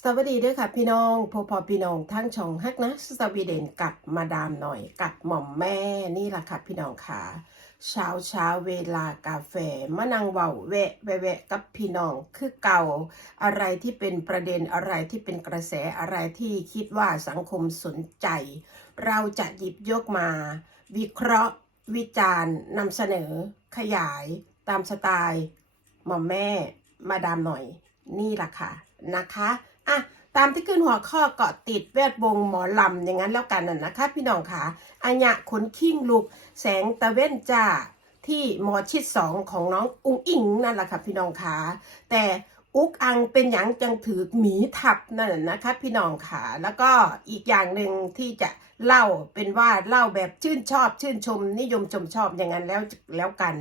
สวัสดีด้วยค่ะพี่น้องพอพอพี่น้องทั้งช่องฮักนะสวีเดนกับมาดามหน่อยกับหม่อมแม่นี่แหละค่ะพี่น้องค่ะ เช้าเช้าเวลากาแฟมะนางเว่าแวะแวะแวะกับพี่น้องคือเก่า อะไรที่เป็นประเด็นอะไรที่เป็นกระแสอะไรที่คิดว่าสังคมสนใจ เราจะหยิบยกมา วิเคราะห์ วิจารณ์นำเสนอ ขยาย ตามสไตล์หม่อมแม่มาดามหน่อย นี่แหละค่ะนะคะ อะตามที่ขึ้นหัวข้อเกาะติดแวดวงหมอลำอย่างนั้นแล้วกันน่ะนะคะ พี่น้องค่ะอัญญะขนคิงลูกแสงตะเว้นจ้าที่หมอชิดสองของน้องอุ้งอิงนั่นแหละค่ะพี่น้องค่ะแต่ อุกอังเป็นอย่างจังถือหมีทับนั่นนะนะคะพี่น้องค่ะแล้วก็อีกอย่างหนึ่งที่จะเล่าเป็นว่าเล่าแบบชื่นชอบชื่นชม นิยมชมชอบอย่างนั้นแล้วแล้วกัน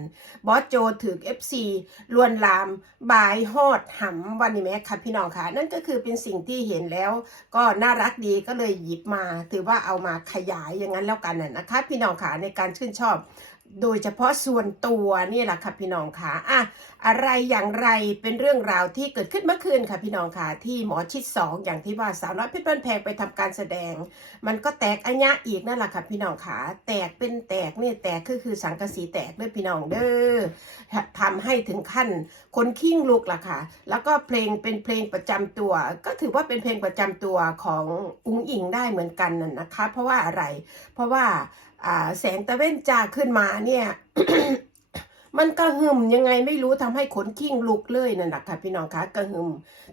บอสโจถือ FC ลวนลามบายฮอดหำวันนี้แม่ค่ะพี่น้องค่ะ นั่นก็คือเป็นสิ่งที่เห็นแล้ว ก็น่ารักดีก็เลยหยิบมา ถือว่าเอามาขยายอย่างนั้นแล้วกันน่ะนะคะ พี่น้องค่ะในการชื่นชอบ โดยเฉพาะส่วนตัวนี่แหละค่ะพี่น้องค่ะอะอะไรอย่างไรเป็นเรื่องราวที่เกิดขึ้นเมื่อคืนค่ะพี่น้องค่ะ ที่หมอชิดสองอย่างที่ว่าสาวน้อยเพชรบ้านแพงไปทำการแสดง มันก็แตกอัญญะอีกนั่นแหละค่ะพี่น้องค่ะ แตกเป็นแตกนี่แตกคือคือสังกะสีแตกด้วยพี่น้องเด้อทำให้ถึงขั้นคนขิ้งลุกล่ะค่ะ แล้วก็เพลงเป็นเพลงประจำตัว ก็ถือว่าเป็นเพลงประจำตัวของอุ้งอิงได้เหมือนกันน่ะนะคะ เพราะว่าอะไร เพราะว่า แสงตะเว้นจ้าขึ้นมาเนี่ย มันกระหึ่มยังไงไม่รู้ทำให้ขนขิ้งลุกเลยนั่นแหละค่ะพี่น้องคะกระหึ่ม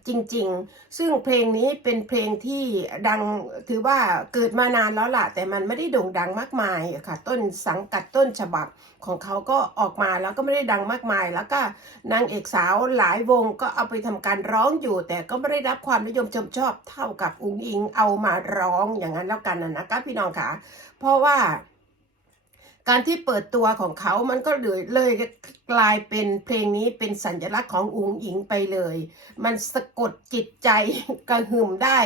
จริง ๆ ซึ่งเพลงนี้เป็นเพลงที่ดังถือว่าเกิดมานานแล้วล่ะ แต่มันไม่ได้โด่งดังมากมายค่ะ ต้นสังกัดต้นฉบับของเขาก็ออกมาแล้วก็ไม่ได้ดังมากมาย แล้วก็นางเอกสาวหลายวงก็เอาไปทำการร้องอยู่ แต่ก็ไม่ได้รับความนิยมชมชอบเท่ากับอุ้งอิงเอามาร้องอย่างนั้นแล้วกันนะนะคะพี่น้องคะเพราะว่า การที่เปิดตัวของเขามันก็เลยเลยกลายเป็นเพลงนี้เป็นสัญลักษณ์ของอุ๋งอิงไปเลย มันสะกดจิตใจกระหึ่มได้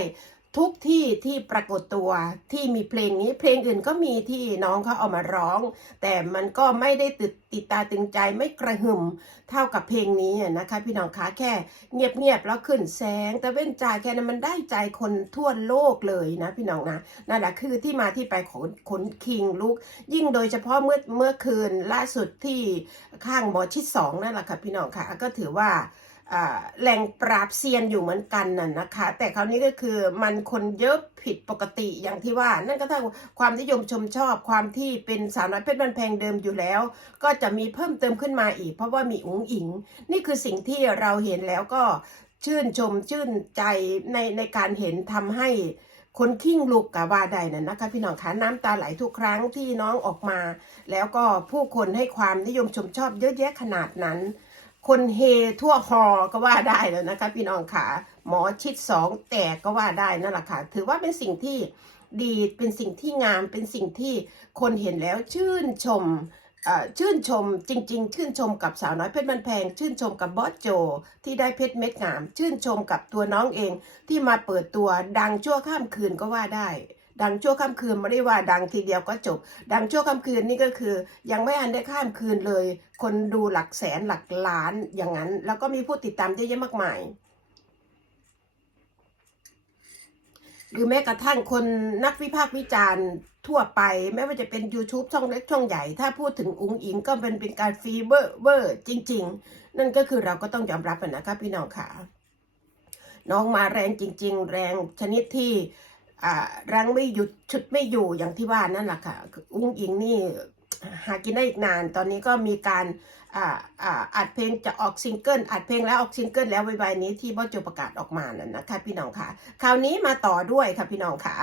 ทุกที่ที่ปรากฏตัวที่มีเพลงนี้เพลงอื่นก็มีที่น้องเขาเอามาร้อง แต่มันก็ไม่ได้ติดติดตาตึงใจไม่กระหึ่มเท่ากับเพลงนี้นะคะ พี่น้องคะแค่เงียบๆแล้วขึ้นแสงแต่เว้นใจแค่นั้นมันได้ใจคนทั่วโลกเลยนะ พี่น้องนะนั่นแหละคือที่มาที่ไปของขนคิงลูก ยิ่งโดยเฉพาะเมื่อเมื่อคืนล่าสุดที่ข้างหมอชิดสองนั่นแหละค่ะพี่น้องค่ะก็ถือว่า แหล่งปราบเซียนอยู่เหมือนกันน่ะนะคะ แต่คราวนี้ก็คือมันคนเยอะผิดปกติอย่างที่ว่า นั่นก็ทั้งความนิยมชมชอบความที่เป็นสาวน้อยเพชรบันแพงเดิมอยู่แล้ว ก็จะมีเพิ่มเติมขึ้นมาอีก เพราะว่ามีอุ๋งอิง นี่คือสิ่งที่เราเห็นแล้วก็ชื่นชมชื่นใจในในการเห็นทำให้คนขิ้งลูกกับว่าใดนั่นนะคะ พี่น้องคะน้ำตาไหลทุกครั้งที่น้องออกมา แล้วก็ผู้คนให้ความนิยมชมชอบเยอะแยะขนาดนั้น คนเฮทั่วฮอก็ว่าได้แล้วนะคะพี่น้องค่ะหมอชิดสองแตกก็ว่าได้นั่นแหละค่ะถือว่าเป็นสิ่งที่ดีเป็นสิ่งที่งามเป็นสิ่งที่คนเห็นแล้วชื่นชมอ่อชื่นชมจริง ๆ ชื่นชมกับสาวน้อยเพชรบันแพง ชื่นชมกับบอสโจ ที่ได้เพชรเม็ดงาม ชื่นชมกับตัวน้องเองที่มาเปิดตัวดังชั่วข้ามคืนก็ว่าได้ ดังชั่วข้ามคืนไม่ได้ว่าดังทีเดียวก็จบ ดังชั่วข้ามคืนนี่ก็คือ ยังไม่อันได้ข้ามคืนเลย คนดูหลักแสนหลักล้านอย่างนั้น แล้วก็มีผู้ติดตามเยอะแยะมากมายหรือแม้กระทั่งคนนักวิพากษ์วิจารณ์ทั่วไป ไม่ว่าจะเป็น YouTube ช่องเล็กช่องใหญ่ ถ้าพูดถึงอุงอิงก็เป็นเป็นการฟีเวอร์เวอร์จริง ๆ นั่นก็คือเราก็ต้องยอมรับอะนะคะพี่น้องค่ะ น้องมาแรงจริง ๆ แรงชนิดที่ รังไม่หยุดชุดไม่อยู่อย่างที่ว่านั่นแหละค่ะ อุ้งอิงนี่หากินได้อีกนาน ตอนนี้ก็มีการอัดเพลงจะออกซิงเกิล อัดเพลงแล้วออกซิงเกิลแล้วไวๆนี้ที่บอสโจประกาศออกมานั่นนะคะพี่น้องค่ะ คราวนี้มาต่อด้วยค่ะพี่น้องค่ะ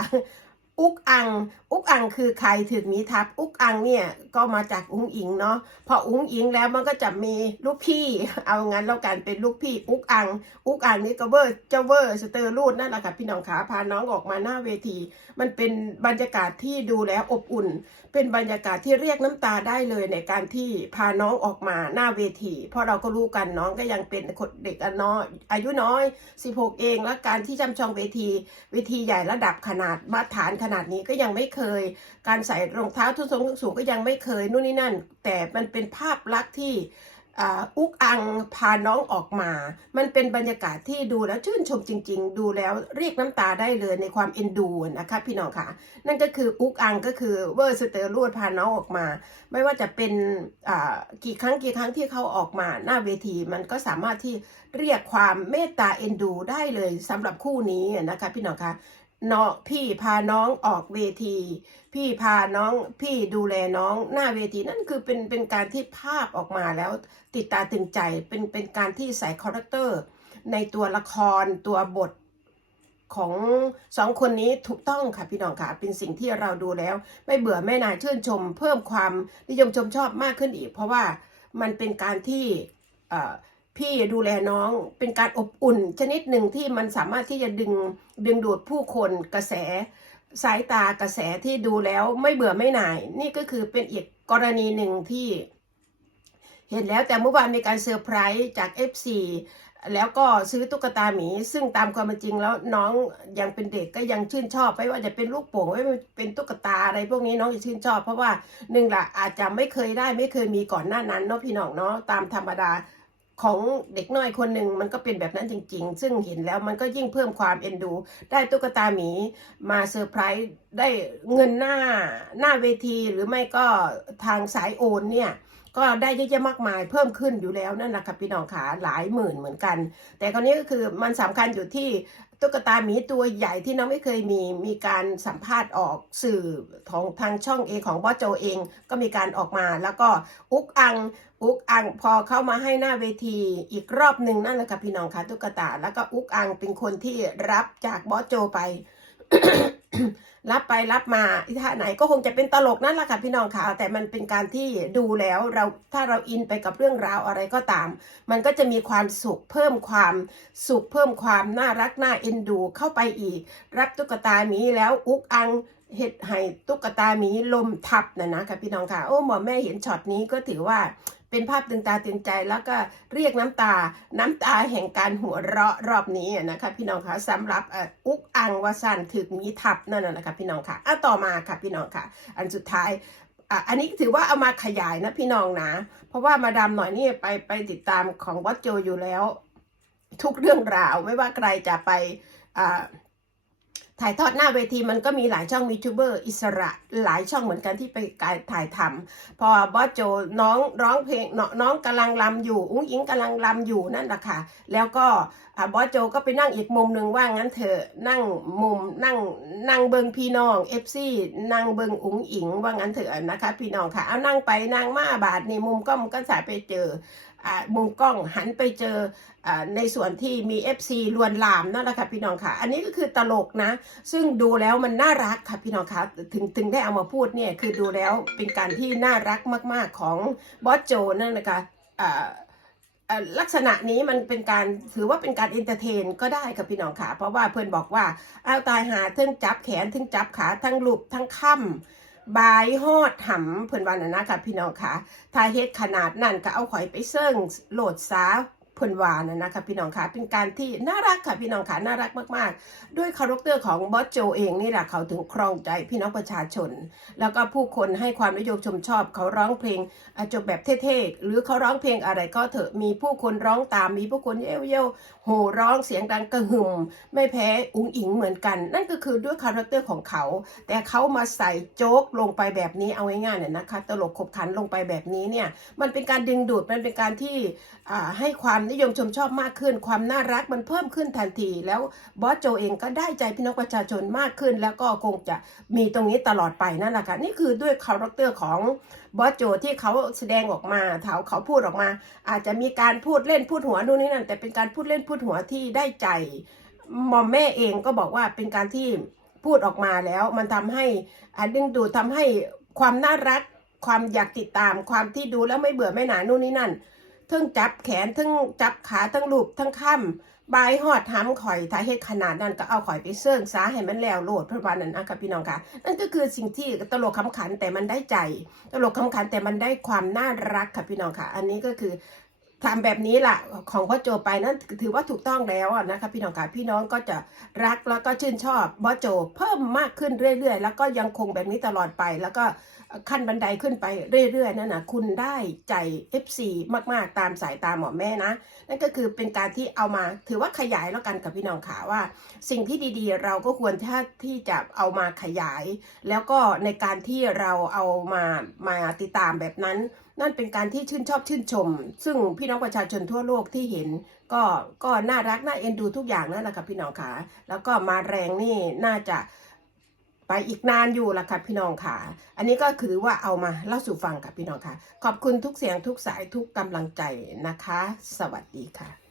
อุกอัง อุกอังคือใครถึงมีทับ อุกอังเนี่ยก็มาจากอุ้งอิงเนาะ พออุ้งอิงแล้วมันก็จะมีลูกพี่ เอางั้นแล้วกันเป็นลูกพี่ อุกอัง อุกอังนี่ก็เวอร์เจ้าเวอร์สเตอร์รูดนั่นแหละค่ะพี่น้องขาพาน้องออกมาหน้าเวที มันเป็นบรรยากาศที่ดูแล้วอบอุ่น เป็นบรรยากาศที่เรียกน้ำตาได้เลยในการที่พาน้องออกมาหน้าเวที เพราะเราก็รู้กันน้องก็ยังเป็นคนเด็กอน้อยอายุน้อย 16 เอง แล้วการที่จำชองเวที เวทีใหญ่ระดับขนาดมาตรฐานขนาดนี้ก็ยังไม่เคย การใส่รองเท้าทุนทรงสูงก็ยังไม่เคยนู่นนี่นั่น แต่มันเป็นภาพลักษณ์ที่อุกอังพาน้องออกมา มันเป็นบรรยากาศที่ดูแล้วชื่นชมจริง ๆ ดูแล้วเรียกน้ำตาได้เลยในความเอ็นดูนะคะพี่น้องค่ะ นั่นก็คืออุกอังก็คือเวอร์สเตอร์ลูดพาน้องออกมา ไม่ว่าจะเป็นกี่ครั้งกี่ครั้งที่เขาออกมาหน้าเวที มันก็สามารถที่เรียกความเมตตาเอ็นดูได้เลยสำหรับคู่นี้นะคะพี่น้องค่ะ น้องพี่พาน้องออกเวที พี่พาน้องพี่ดูแลน้องหน้าเวทีนั่นคือเป็นเป็นการที่ภาพออกมาแล้วติดตาตึงใจเป็นเป็นการที่ใส่คาแรคเตอร์ ในตัวละครตัวบทของสองคนนี้ถูกต้องค่ะพี่น้องค่ะเป็นสิ่งที่เราดูแล้ว ไม่เบื่อไม่นายชื่นชม เพิ่มความนิยมชมชอบมากขึ้นอีก เพราะว่ามันเป็นการที่เอ่อ พี่ดูแลน้องเป็นการอบอุ่น ชนิดหนึ่งที่มันสามารถที่จะดึงดึงดูดผู้คนกระแส สายตากระแสที่ดูแล้วไม่เบื่อไม่หน่าย นี่ก็คือเป็นอีกกรณีหนึ่งที่ เห็นแล้วแต่เมื่อวานมีการเซอร์ไพรส์จาก FC แล้วก็ซื้อตุ๊กตาหมี ซึ่งตามความเป็นจริงแล้วน้องยังเป็นเด็กก็ยังชื่นชอบไม่ว่าจะเป็นลูกโป่งไม่เป็นตุ๊กตาอะไรพวกนี้น้องจะชื่นชอบ เพราะว่าหนึ่งละอาจจะไม่เคยได้ไม่เคยมีก่อนหน้านั้นเนาะพี่น้องเนาะตามธรรมดา ของเด็กน้อยคนหนึ่งมันก็เป็นแบบนั้นจริง ๆ ซึ่งเห็นแล้วมันก็ยิ่งเพิ่มความเอ็นดู ได้ตุ๊กตาหมีมาเซอร์ไพรส์ได้เงินหน้าหน้าเวทีหรือไม่ก็ทางสายโอนเนี่ยก็ได้เยอะแยะมากมายเพิ่มขึ้นอยู่แล้วนั่นแหละค่ะพี่น้องขาหลายหมื่นเหมือนกัน แต่คราวนี้ก็คือมันสำคัญอยู่ที่ ตุ๊กตาหมีตัวใหญ่ที่น้องไม่เคยมีมีการสัมภาษณ์ออกสื่อของทางช่องเองของบอโจเองก็มีการออกมา แล้วก็อุกอังอุกอังพอเข้ามาให้หน้าเวทีอีกรอบหนึ่งนั่นแหละค่ะพี่น้องค่ะตุ๊กตา แล้วก็อุกอังเป็นคนที่รับจากบอโจไป รับไปรับมาที่ท่าไหนก็คงจะเป็นตลกนั่นแหละค่ะพี่น้องค่ะแต่มันเป็นการที่ดูแล้วเราถ้าเราอินไปกับเรื่องราวอะไรก็ตาม มันก็จะมีความสุขเพิ่มความสุขเพิ่มความน่ารักน่าเอ็นดูเข้าไปอีก รับตุ๊กตาหมีแล้วอุกอังเห็ดให้ตุ๊กตาหมีลมทับนะนะคะพี่น้องค่ะโอ้หมอแม่เห็นช็อตนี้ก็ถือว่า เป็นภาพตึงตาตึงใจแล้วก็เรียกน้ำตา น้ำตาแห่งการหัวเราะรอบนี้นะคะพี่น้องคะสำหรับอุกอังวสันถึกมีทับนั่นนะนะคะพี่น้องค่ะอะต่อมาค่ะพี่น้องค่ะ อันสุดท้ายอันนี้ถือว่าเอามาขยายนะพี่น้องนะ เพราะว่ามาดามหน่อยนี่ไปไปติดตามของวัดโจอยู่แล้ว ทุกเรื่องราวไม่ว่าใครจะไปอ่า ถ่ายทอดหน้าเวทีมันก็มีหลายช่องมีทูเบอร์อิสระหลายช่องเหมือนกันที่ไปการถ่ายทำพอบอสโจน้องร้องเพลงน้องกำลังลำอยู่ อุ้งอิงกำลังลำอยู่นั่นแหละค่ะ แล้วก็บอสโจก็ไปนั่งอีกมุมหนึ่งว่างั้นเถอะนั่งมุมนั่งนั่งเบิงพี่น้องเอฟซีนั่งเบิงอุ้งอิงว่างั้นเถอะนะคะ พี่น้องค่ะเอานั่งไปนั่งมาบาทนี่มุมกล้องก็สายไปเจอมุมกล้องหันไปเจออในส่วนที่มี FC ลวนลามนั่นแหละค่ะพี่น้องค่ะ อันนี้ก็คือตลกนะ ซึ่งดูแล้วมันน่ารักค่ะพี่น้องคะถึงถึงได้เอามาพูดเนี่ยคือดูแล้วเป็นการที่น่ารักมาก ๆของบอสโจนั่นนะคะอ่าอ่าลักษณะนี้มันเป็นการถือว่าเป็นการเอนเตอร์เทนก็ได้ค่ะพี่น้องค่ะ เพราะว่าเพื่อนบอกว่าเอาตายหาทั้งจับแขนทั้งจับขาทั้งลูบทั้งค่ำ บายฮอดหำเพื่อนวันนะนะคะพี่น้องค่ะถ้าเฮ็ดขนาดนั่นก็เอาข่อยไปเซิ่งโหลดซาเพื่อนวานะนะคะพี่น้องค่ะเป็นการที่น่ารักค่ะพี่น้องค่ะน่ารักมากๆ ด้วยคาแรคเตอร์ของบอสโจเองนี่แหละเขาถึงครองใจพี่น้องประชาชน แล้วก็ผู้คนให้ความนิยมชมชอบ เขาร้องเพลงอะจบแบบเท่ๆหรือเขาร้องเพลงอะไรก็เถอะมีผู้คนร้องตามมีผู้คนเย้เย้ โห่ร้องเสียงดังกระหึ่มไม่แพ้อุ๋งอิงเหมือนกัน นั่นก็คือด้วยคาแรคเตอร์ของเขา แต่เขามาใส่โจ๊กลงไปแบบนี้เอาง่ายๆเนี่ยนะคะ ตลกขบขันลงไปแบบนี้เนี่ยมันเป็นการดึงดูดมันเป็นการที่ให้ความนิยมชมชอบมากขึ้น ความน่ารักมันเพิ่มขึ้นทันที แล้วบอสโจเองก็ได้ใจพี่น้องประชาชนมากขึ้น แล้วก็คงจะมีตรงนี้ตลอดไปนั่นแหละค่ะนี่คือด้วยคาแรคเตอร์ของบอสโจที่เขาแสดงออกมาเขาเขาพูดออกมา อาจจะมีการพูดเล่นพูดหัวนู่นนี่นั่นแต่เป็นการพูดเล่นพูดหัวที่ได้ใจมอมแม่เองก็บอกว่าเป็นการที่พูดออกมาแล้ว มันทำให้อดึงดูดทำให้ความน่ารัก ความอยากติดตามความที่ดูแล้วไม่เบื่อไม่หนานู่นนี่นั่นทั้งจับแขนทั้งจับขาทั้งลูบทั้งค่ำ บายหอดทำข่อยถ้าเฮ็ดขนาดนั้นก็เอาข่อยไปเสิร์งซาให้มันแล้วโลดเพื่อวันนั้นนะคะพี่น้องค่ะ นั่นก็คือสิ่งที่ตลกขำขันแต่มันได้ใจ ตลกขำขันแต่มันได้ความน่ารักค่ะพี่น้องค่ะ อันนี้ก็คือ ทำแบบนี้ล่ะของพ่อโจไปนั่นถือว่าถูกต้องแล้วนะคะพี่น้องค่ะพี่น้องก็จะรักแล้วก็ชื่นชอบพ่อโจเพิ่มมากขึ้นเรื่อย ๆ แล้วก็ยังคงแบบนี้ตลอดไป แล้วก็ขั้นบันไดขึ้นไปเรื่อย ๆ นั่นนะคุณได้ใจ FC มากๆตามสายตาหมอแม่นะ นั่นก็คือเป็นการที่เอามาถือว่าขยายแล้วกันกับพี่น้องขาว่า สิ่งที่ดีๆ เราก็ควรที่ที่จะเอามาขยาย แล้วก็ในการที่เราเอามามาติดตามแบบนั้น นั่นเป็นการที่ชื่นชอบชื่นชม ซึ่งพี่น้องประชาชนทั่วโลกที่เห็น ก็ก็น่ารักน่าเอ็นดูทุกอย่างนั่นแหละค่ะพี่น้องขาแล้วก็มาแรงนี่น่าจะไปอีกนานอยู่ละค่ะพี่น้องค่ะ อันนี้ก็คือว่าเอามาเล่าสู่ฟังกับพี่น้องค่ะ ขอบคุณทุกเสียงทุกสายทุกกำลังใจนะคะ สวัสดีค่ะ